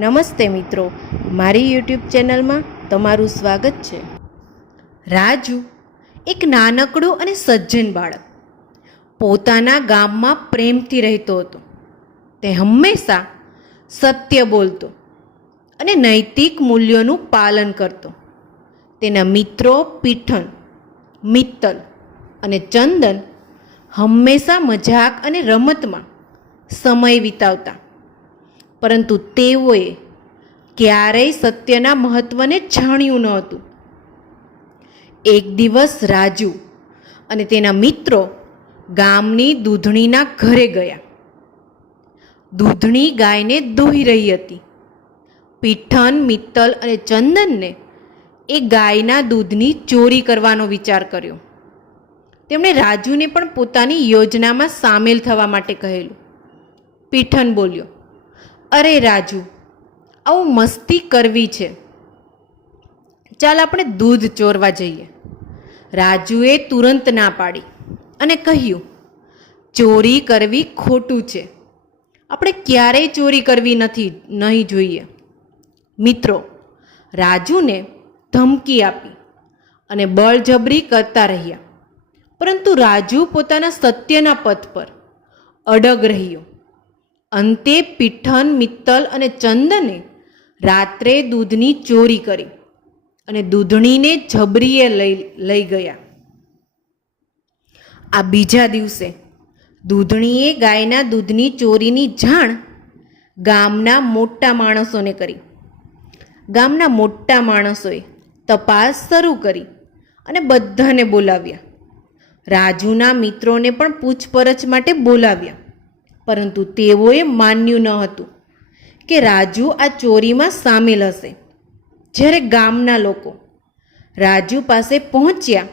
નમસ્તે મિત્રો, મારી યુટ્યુબ ચેનલમાં તમારું સ્વાગત છે. રાજુ, એક નાનકડું અને સજ્જન બાળક. પોતાના ગામમાં પ્રેમથી રહેતો હતો. તે હંમેશા સત્ય બોલતો અને નૈતિક મૂલ્યોનું પાલન કરતો. તેના મિત્રો પીઠન મિત્તલ અને ચંદન હંમેશા મજાક અને રમતમાં સમય વિતાવતા. પરંતુ તેઓએ ક્યારેય સત્યના મહત્ત્વને જાણ્યું ન હતું. એક દિવસ રાજુ અને તેના મિત્રો ગામની દૂધણીના ઘરે ગયા. દૂધણી ગાયને દોહી રહી હતી. પીઠન, મિત્તલ અને ચંદનને એ ગાયના દૂધની ચોરી કરવાનો વિચાર કર્યો. તેમણે રાજુને પણ પોતાની યોજનામાં સામેલ થવા માટે કહેલું. પીઠન બોલ્યો અરે રાજુ, આવું મસ્તી કરવી છે. ચાલ આપણે દૂધ ચોરવા જઈએ. રાજુએ તુરંત ના પાડી અને કહ્યું, ચોરી કરવી ખોટું છે. આપણે ક્યારેય ચોરી કરવી નથી, નહીં જોઈએ. મિત્રો, રાજુને ધમકી આપી અને બળજબરી કરતા રહ્યા. પરંતુ રાજુ પોતાના સત્યના પથ પર અડગ રહ્યો. અંતે પીઠન, મિત્તલ અને ચંદને રાત્રે દૂધની ચોરી કરી અને દૂધણીને જબરીએ લઈ લઈ ગયા. આ બીજા દિવસે દૂધણીએ ગાયના દૂધની ચોરીની જાણ ગામના મોટા માણસોને કરી. ગામના મોટા માણસોએ તપાસ શરૂ કરી અને બધાને બોલાવ્યા. રાજુના મિત્રોને પણ પૂછપરછ માટે બોલાવ્યા. પરંતુ તેઓએ માન્યું ન હતું કે રાજુ આ ચોરીમાં સામેલ હશે. જ્યારે ગામના લોકો રાજુ પાસે પહોંચ્યા,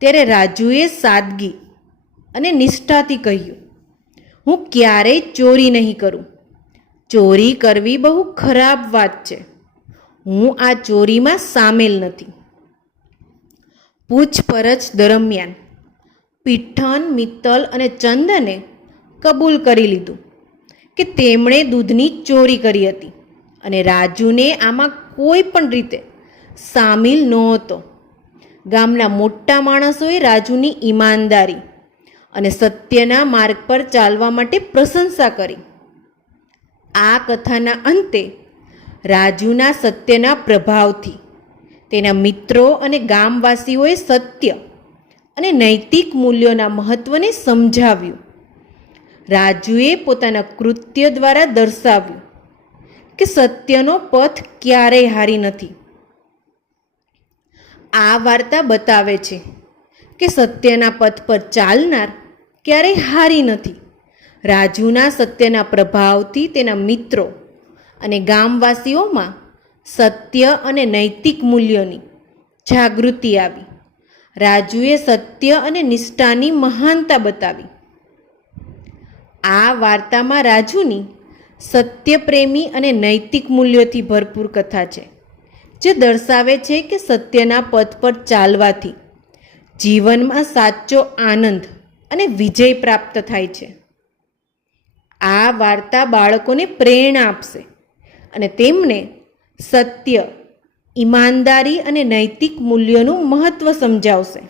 ત્યારે રાજુએ સાદગી અને નિષ્ઠાથી કહ્યું, હું ક્યારેય ચોરી નહીં કરું. ચોરી કરવી બહુ ખરાબ વાત છે. હું આ ચોરીમાં સામેલ નથી. પૂછપરછ દરમિયાન પીઠન, મિત્તલ અને ચંદને કબૂલ કરી લીધું કે તેમણે દૂધની ચોરી કરી હતી અને રાજુને આમાં કોઈ પણ રીતે સામેલ નહોતો. ગામના મોટા માણસોએ રાજુની ઈમાનદારી અને સત્યના માર્ગ પર ચાલવા માટે પ્રશંસા કરી. આ કથાના અંતે રાજુના સત્યના પ્રભાવથી તેના મિત્રો અને ગામવાસીઓએ સત્ય અને નૈતિક મૂલ્યોના મહત્ત્વને સમજાવ્યું. રાજુએ પોતાના કૃત્ય દ્વારા દર્શાવ્યું કે સત્યનો પથ ક્યારેય હારી નથી. આ વાર્તા બતાવે છે કે સત્યના પથ પર ચાલનાર ક્યારેય હારી નથી. રાજુના સત્યના પ્રભાવથી તેના મિત્રો અને ગામવાસીઓમાં સત્ય અને નૈતિક મૂલ્યોની જાગૃતિ આવી. રાજુએ સત્ય અને નિષ્ઠાની મહાનતા બતાવી. આ વાર્તામાં રાજુની સત્યપ્રેમી અને નૈતિક મૂલ્યોથી ભરપૂર કથા છે, જે દર્શાવે છે કે સત્યના પથ પર ચાલવાથી જીવનમાં સાચો આનંદ અને વિજય પ્રાપ્ત થાય છે. આ વાર્તા બાળકોને પ્રેરણા આપશે અને તેમને સત્ય, ઈમાનદારી અને નૈતિક મૂલ્યોનું મહત્ત્વ સમજાવશે.